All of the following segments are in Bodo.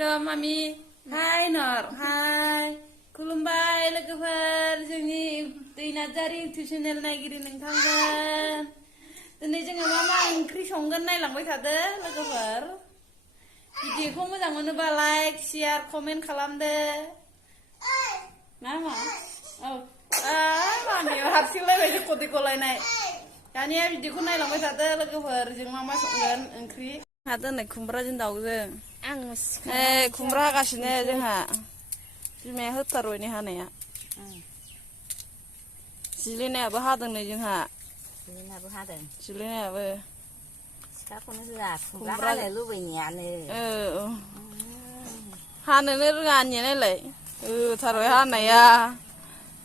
मामि हाय नर हाय खुलुमबाय लोगोफोर जोंनि दै नार्जारि इउटुब चेनेल नायगिरि नोंथांमोन दिनै जोङो मा ओंख्रि संगोन नायलांबाय थादो लोगोफोर भिडिअखौ मोजां मोनोबा लाइक शेयार कमेन्ट खालामदो मा औ मामिया हारसिंलायबाय खदै गलायनाय दानिया भिडिअखौ नायलांबाय थादो लोगोफोर जों मा संगोन ओंख्रि हा दोनै खुमब्राजों दाउजों खुमब्रा हागासिनो जोंहा बिमाया होथारबाय नै हानाया जिलेनायाबो हादों नै जोंहा जिलेनायाबो सिखाखौनो होआ खुमब्रा हानो लुबैनायानो हानोनो रोङा आंनिया नायलाय होथारबाय हानाया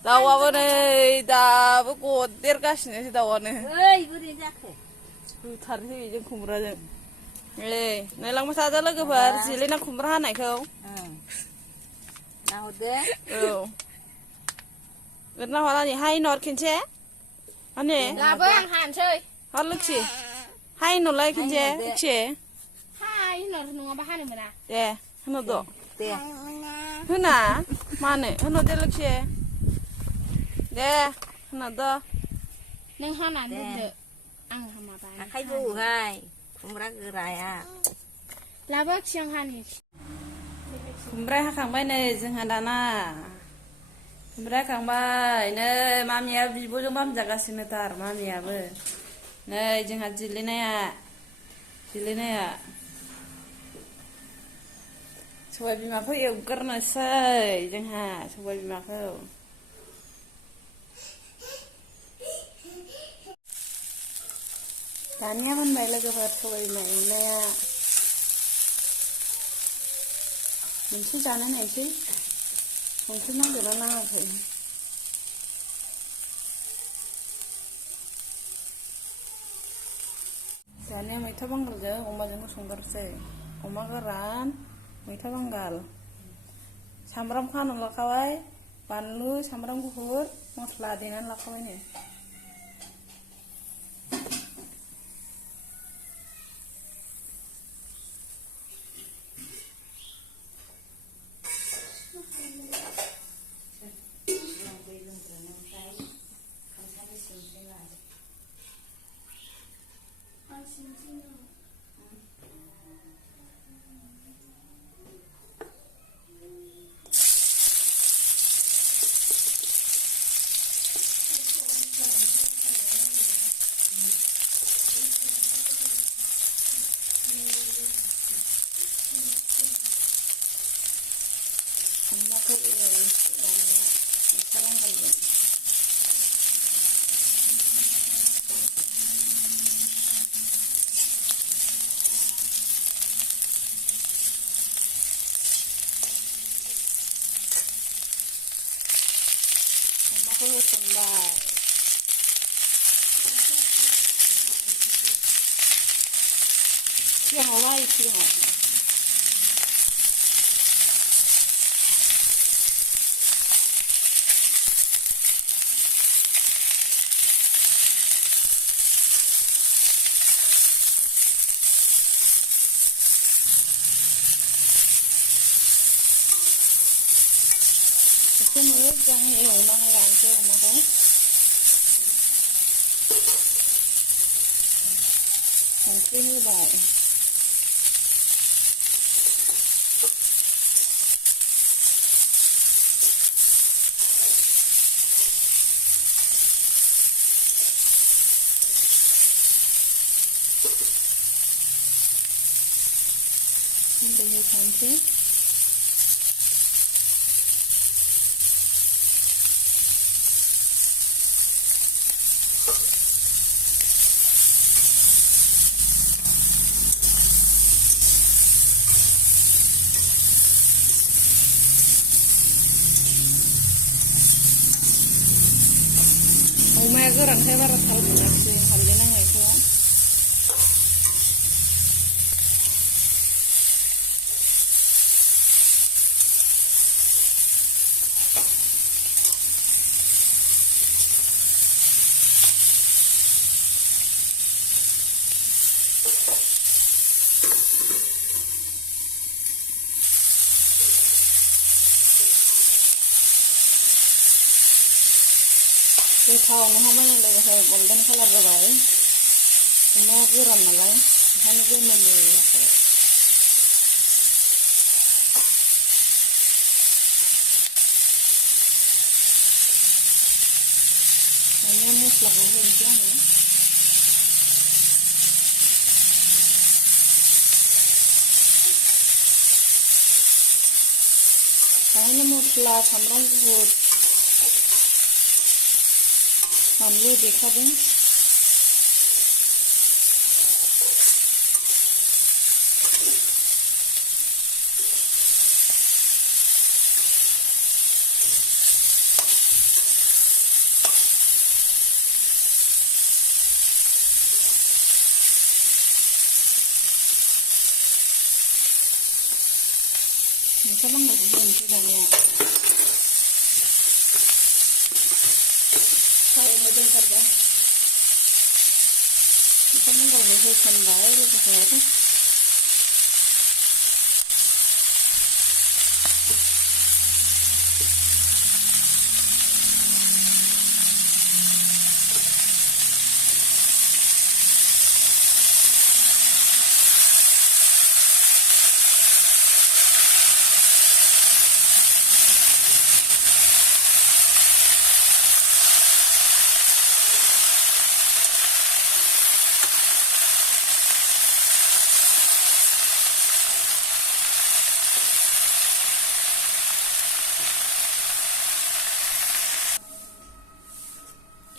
दाउआबो नै दाबो गदेरगासिनोसो दाउआनो बोरै जाखो होथारसै जों खुमब्राजों नायलांबाय थादो लोगोफोर जिलेना खुमब्रा हानायखौ नाहरदो ओरैनो हरनानै हाय नर खेनसे माने लाबो आं हानोसै हर लोखि हाय नलाय खेनसे एखे हाय नर नङाबा हानो मोना दे होनहरद' दे होना मानो होनहरदो लोखि दे होनहरद' नों हानानै दोनदो आं माबा आखाइ बौहाय खुमब्रा गोराया लाबोखि आं हानि खुमब्रा हाखांबाय नै जोंहा दाना खुमब्रा हाखांबाय नै मामिया बिब'जों बामजागासिनो थार मामियाबो नै जोंहा जिलेनाया सबाय बिमाखौ एवग्रोनोसै जोंहा सबाय बिमाखौ दानिया मोनबाय लोगोफोर सबाय बिमा एवनाया मोनसे जानो नायसै संख्रि नांदोंना नाङाखै दानिया मैथा बांगालजों अमाजोंबो संगारसै अमा गोरान मैथा बांगाल सामब्राम हाना लाखाबाय बानलु सामब्राम गुफुर मस्ला देनानै लाखाबाय नै होसनबाय सिगाङावलाय सिगाङाव एसे मोजाङै एवनानै लानोसै अमाखौ संख्रि होबाय दै होखानोसै अमाया गोरानखाय बारा थाव मोनाखिसै हालदै नांनायखौ थावनो हामाय लोगोसे गोल्डेन कालार जाबाय अमाया गोरान नालाय ओंखायनो गोमोन जाबाय दानिया मस्लाखौ होनोसै आङो बाहायनो मस्ला सामब्राम गुफुर बानलु देखादों मैथा बांगालखौ होनोसै दानिया थाव मोदोमथारबा मैथा बांगालखौ होसनबाय लोगोफोर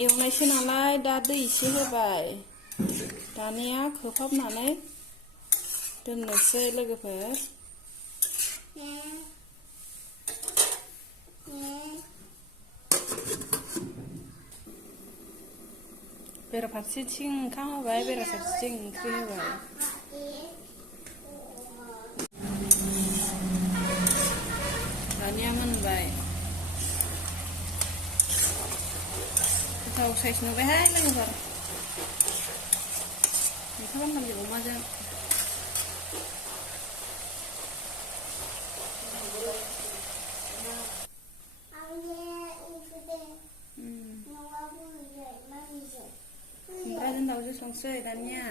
एवनायसो नालाय दा दै एसे होबाय दानिया खोबहाबनानै दोननोसै लोगोफोर बेराफारसेथिं ओंखाम होबाय बेराफारसेथिं ओंख्रि होबाय दानिया मोनबाय गोथाव साइज नुबायहाय लोगोफोर मैथा बांगालजों अमाजों खुमब्राजों दाउजों संसै दानिया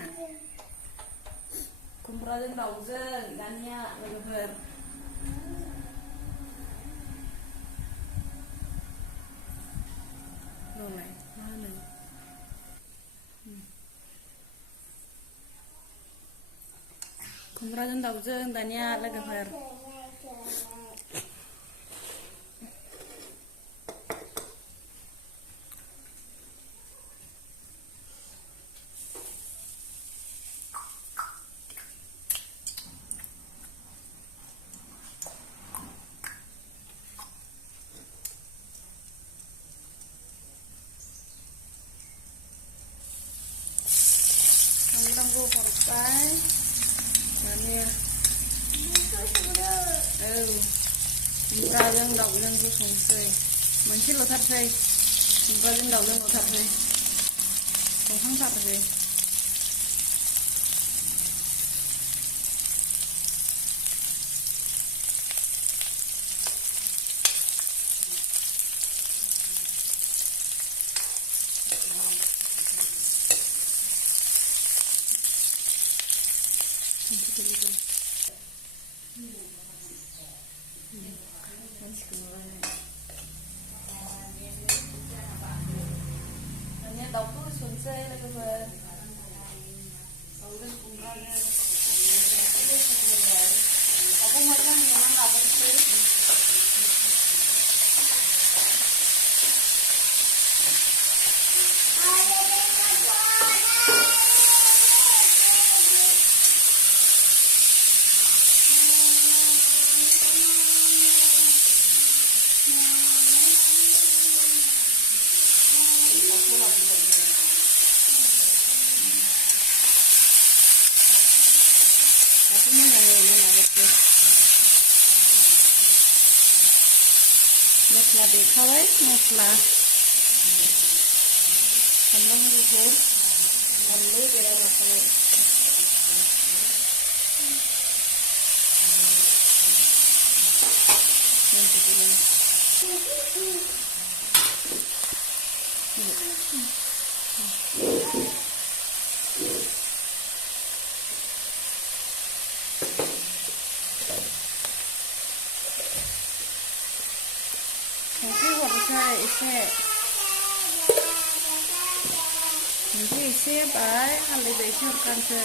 खुमब्राजों दाउजों दानिया लोगोफोर नंलाय मा होनो खुमब्राजों दाउजों दानिया लोगोफोर सामब्रामखौ हरबाय दानिया खुमब्राजों दाउजोंखौ संसै मोनसेल'थारसै खुमब्राजों दाउजोंल'थारसै संखांथारसै दानिया दाउखौ होसनसै लोगोफोर दाउजों खुमब्राजों दाउखौ मोजां एवनानै लाग्रोसै मस्ला देखाबाय मस्ला सामब्राम गुफुर बानलु देना लाखाबाय संख्रि हरनोसै एसे संख्रि एसे होबाय हालदैबो एसे हरखानोसै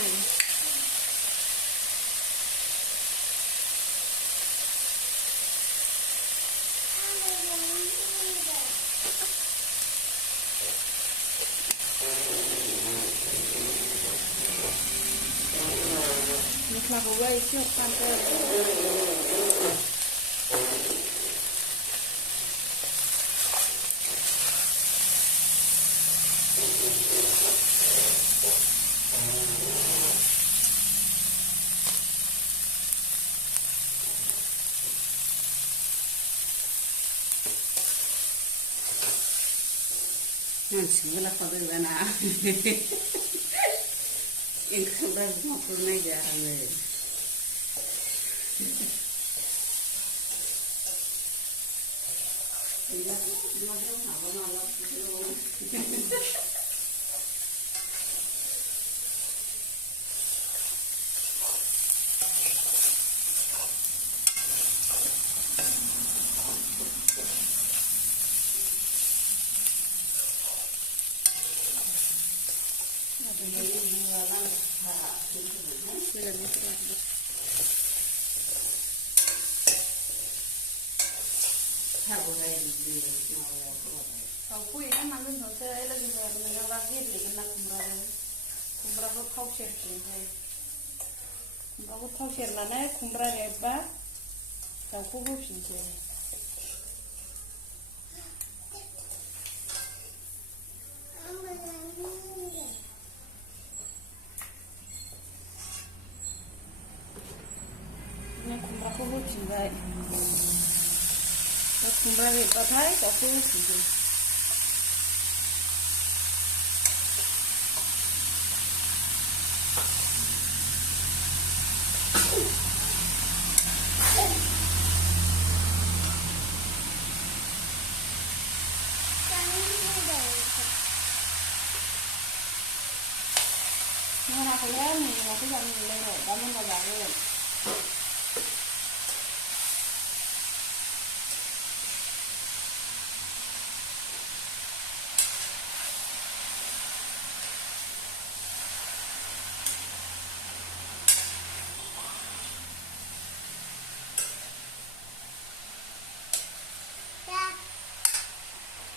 मस्लाखौबो एसे हरखानोसै मानसिखौबो लाफाबायबाना ओंखारबा बिमाखौ नायजा आङो थावखौ एवनानै दोनथ'नोसै लोगोफोर नङाबा गेब्लेगोन ना खुमब्राखौ थाव सेरसै खुमब्राखौ थाव सेरनानै खुमब्रा रेबबा दाउखौ होफिनसै खुमब्राखौ होफिनबाय खुमब्रा रेबबाथाय दाउखौ होफिनसै मोनाखैहाय नै माथो जानो मोनलाय दा मोना जागोन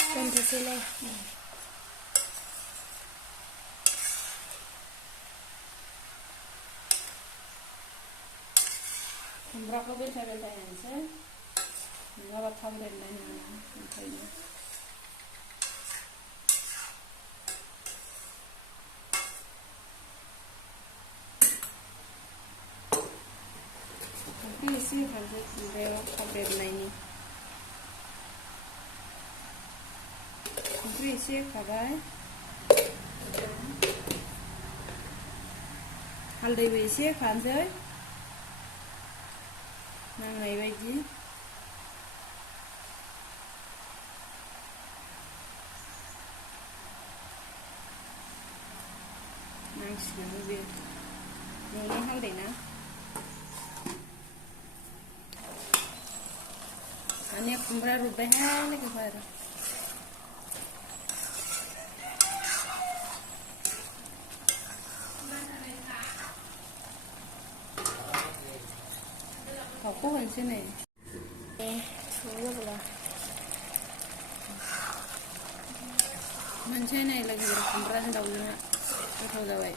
दोनथ'सैलाय खुमब्राखौ बेलथाय बेलथाय होनोसै नङाबा थाब रेबनाय नङा ओंखायनो संख्रि एसे होखानोसै खुमब्रायाव थाब रेबनायनि संख्रि एसे होखाबाय हालदैबो एसे होखानोसै नांनाय बायदि नांसिगोन बे न'नि हालदै ना दानिया खुमब्रा रुबायहाय लोगोफोर थावखौ होनोसै नै मोनसे नै लोगोफोर खुमब्राजों दाउजों गोथाव जाबाय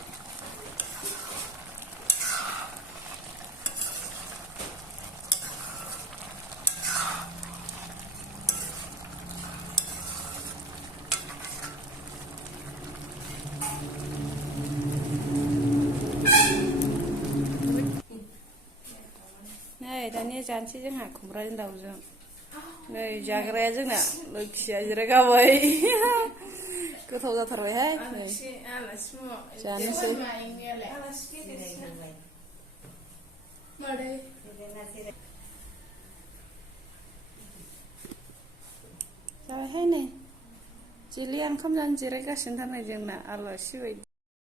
नै दानिया जानोसै जोंहा खुमब्राजों दाउजों नै जाग्राया जोंना लोखिया जिरायगाबाय गोथाव जाथारबायहाय नै जानोसै जाबायहाय नै जिलिया ओंखाम जानो जिरायगासिनो थारनाय जोंना आलासि बायदि